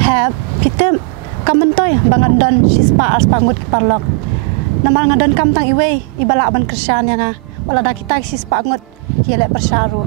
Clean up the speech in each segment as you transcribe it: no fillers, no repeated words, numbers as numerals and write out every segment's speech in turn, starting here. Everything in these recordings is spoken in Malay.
Heb, kita kamentoi bangan don sispa ars pangut kiparlok. Namar ngadon kam tang iwe ibala ban kersan yang wala da kita sispa ngut hielek persyaru.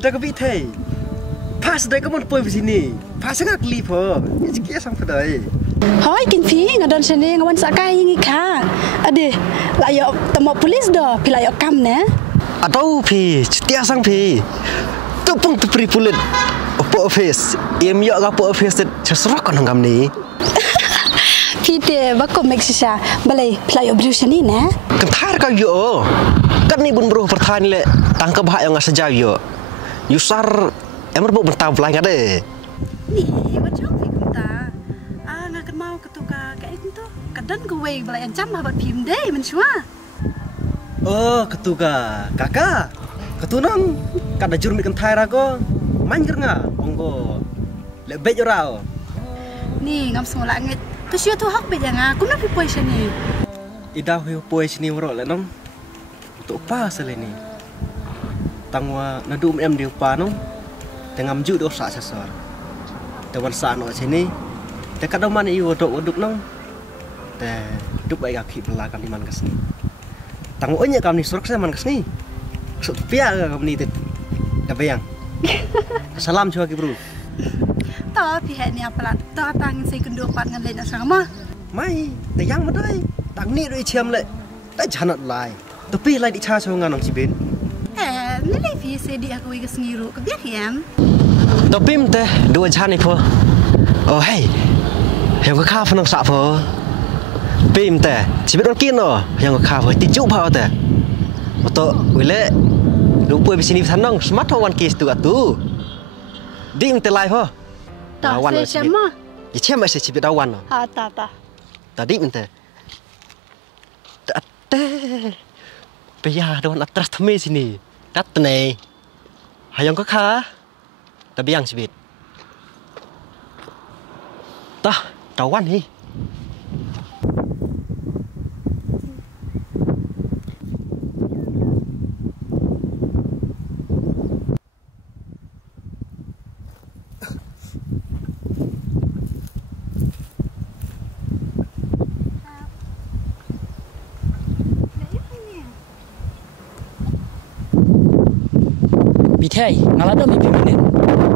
Dah kebit hai. Pas dah kamu pergi ke sini. Pas sangat lip ho. Ini sekian sang pedai. Hoi kinfi ngadon sini ngawan sakai ingi ka. Ade, layo temo polis do, pilayo kam ne. Atau pi, setia sang pi. Tupung tupri pulit. Opo office.Iem yo ga opo office seserok kan ngam ni. Pite bako meksisa. Balai pilayo bru sini ne. Kentar ka yo. Kan ni bun bro perthan le. Tangkap hak yang sejauh yo. Yusar emang buat bentang pelang ada. Nih, macam apa kita? Nggak akan mau ketuka kayak itu. Kadang gue balai ancam habat pim deh mensua. Oh, ketuka kakak. Ketunang kada jurumit kentai rago. Main nggak? Onggo. Lebih jorau. Nih, ngam semua langit. Terus yo tuh hak bejanga. Aku nak pergi sini. Idah yo pergi sini merok le nong. Untuk apa sel ini? Tangwa nadu em di upa nong tengam ju do sa sasar tewan sa no sini te kadang man iu odok nong te duk baik aki belakan iman kesni tang onya kam ni suruk man kesni sok pia kam ni tet bayang salam jua ki bro ta pihak ni apalat ta tang sei kendo pat ngan len sama mai te yang madai tang ni roi chiam le ta janat lai tapi lai di cha so ngan nong sibin nilai visi dia aku ikas ngiru kebiar ya. Tapi mte dua jani po. Oh hey, yang kau kafe nong sak po. Pim te, cibet orang kino yang kau kafe tijuk po te. Atau wile lupa di sini sanang smart one case tu atu. Di mte lai po. Tak sesiapa. Ya siapa sih cibet awan? Tak. Tadi mte. Tete. Payah doan atras thame sini. Đắt này hay không có khá ta biang sibit ta trâu ăn hi Hey, ngalado mi piminin.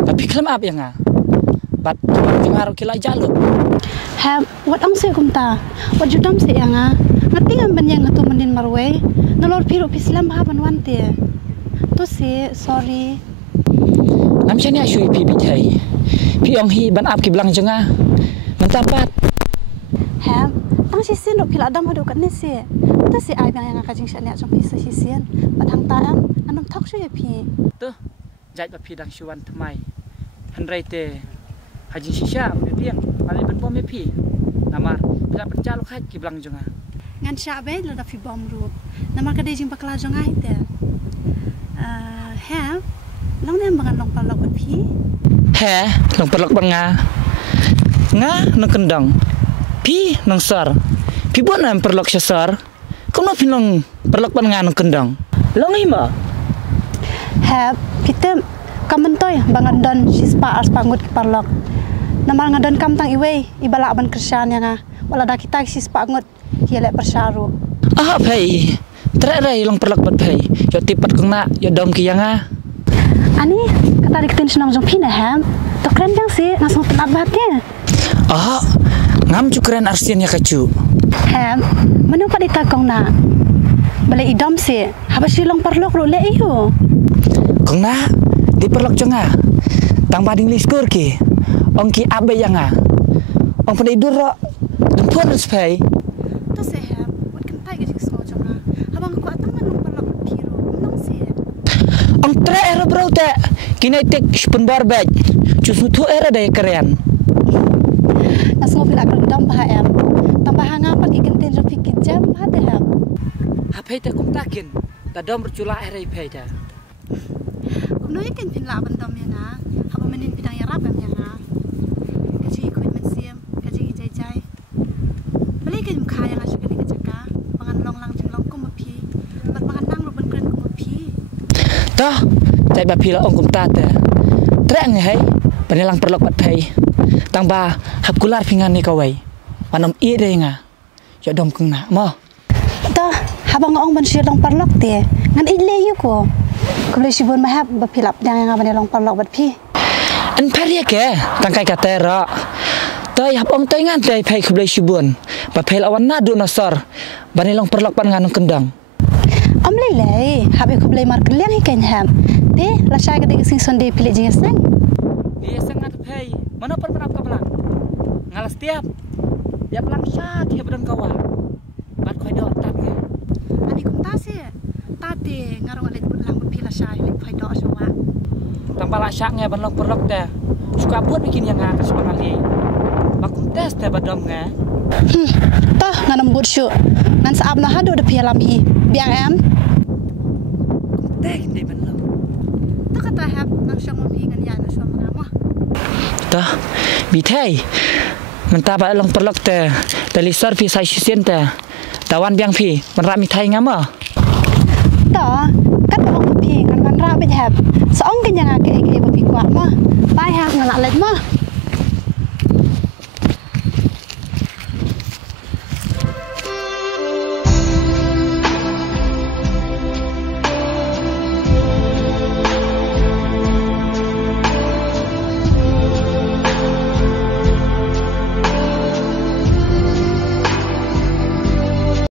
Tapi kelam apa yang bat dengar kila jaluk. Heb, wat ang se kumta. Wat judam se yang ngati ngam ban yang ngatu mendin marwe. Nolor piru pislam ha ban wante. Tu se sorry. Nam chani ashui pi hey. Pi ong hi ban ap ki blang jenga. Mentapat. Heb, tang sisin ro pila adam hadu kat ni se. Tu se ai bang yang akajing syania jong pisa sisin. Bat hang taam anam thok shu ya pi. Tu jaj ba pi dang shuan thamai hanrai te haji shisha me piang ale ban bom me pi namar bila penjalo khat ki blang jonga ngan sha be la da fi bom ru namar ka de jing bakla jonga ite he long nem bangan long palok ba pi he long palok banga nga nang kendang pi nang sar pi bon nam perlok sar kono pi long perlok ban nga nang kendang long hima Heb, kita kamentoi bangan don sispa ars pangut kiparlok. Namar ngadon kam tang iwe ibala ban kersan yang wala da kita sispa ngut hielek persyaru. Ah pai, terai long perlok bat pai. Yo tipat kena yo dom ki yang Ani kata diketin senang jong pina hem. To keren yang sih langsung penat batnya. Ah, ngam cukren arsian ya kacu. Hem, menu pak ditakong na. Balai idam sih, habis long perlok ro le iyo. Kong na di perlok jonga tang bading liskur ki ong ki abe yang ong pada idur ro dan pun respai to se have what can tai ke so chonga habang ko atang man perlok piro nong se Ang tre era bro te kinetik spunbar bag. Cusu tu era daya keren. nas ngo pila kan dam ba em tambah hanga pa ki kenten rafi ki jam ha de have Hapai te kum takin. Ta dom bercula era ipai te. kum no yakin pin la ban dam ya nga haba menin pidang ya rap em ya nga ka ji kuin men siam ka ji jai jai beli ke mukha yang asik ni ke jaka pangan long lang jing long kum pi bat pangan nang ro ban kren kum pi Toh, tai ba pila ong kum ta te. Tre nge hai. Panilang perlok pat pai. Tang ba hap kular pingan ni kawai. Panom i de nga. Ya dom kung na mo. to habang ong ban sir long parlok te ngan ile yu ko ko le sibon ma hab ba pilap yang nga ban long parlok bat pi An paria ke tangkai katera. Tai hap ong tai ngan tai pai kublai shibun. Ba pai lawan na du nasar. Banilong perlok pan nganong kendang. am le le hab ko ble mar klen hi kan ham te la sha ga de sing sonde pile jing sang Dia sangat pai. Mana perperap ka belang. Ngalas tiap. Dia belang syak dia bedon kawa. Bat koi dot tap ke. ani kum ta se ta te ngarong ale bud lang pi la sha le phai do so wa Tang pala syak nge banlong perlok te. Suka buat bikin yang ngakas pangali. Bakum tes te badom nge. to nganam bud shu ngan saab na hadu de pi lam hi biang em Teh de banlong. to kata hab nang shong pi ngan ya na shom nga mo Tah, bitai. Mentah ba long perlok te. Telisar pi sai sisen te. Tawan biang pi, menrak mitai ngama. to kat ong pi ngan ban ra be hab so ong kan yang ke ba pi kwa mo bai hab ngan la le mo